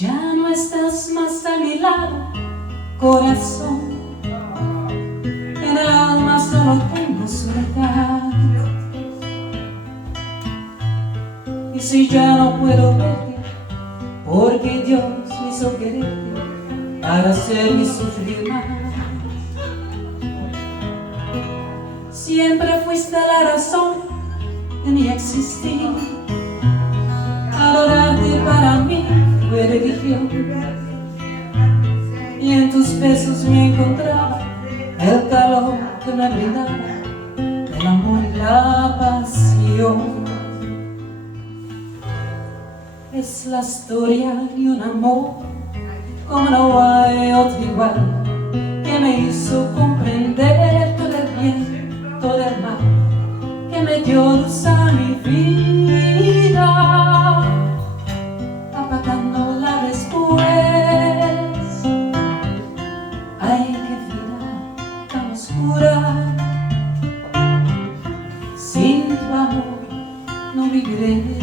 Ya no estás más a mi lado, corazón. En el alma solo tengo soledad. Y si ya no puedo verte, porque Dios me hizo quererte para hacerme sufrir más. Siempre fuiste la razón de mi existir. Adorarte para mí fue religión, y en tus besos me encontraba el calor que me brindaba el amor y la pasión. Es la historia de un amor como no hay otro igual, que me hizo comprender todo el bien, todo el mal, que me dio luz a mi vida, apagándola después. Ay, qué vida tan oscura, sin tu amor no viviré.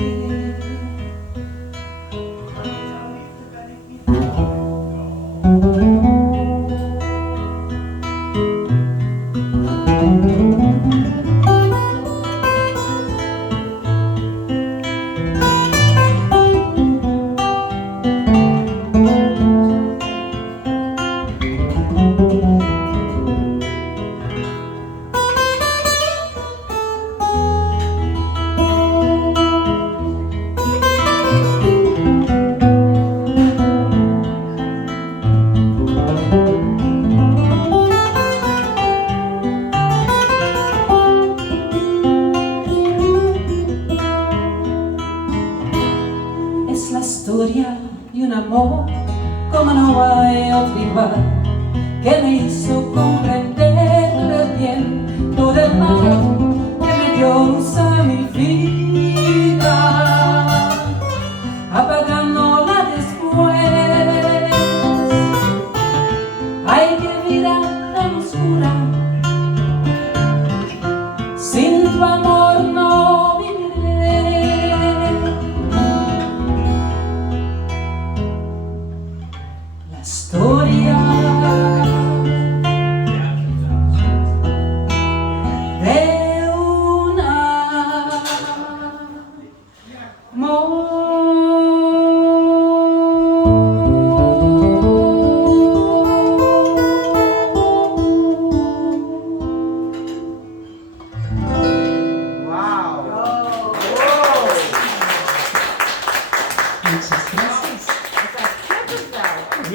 Es la historia de un amor como no hay otro igual, que me hizo comprender todo el bien, todo el mal, que me dio luz a mi vida.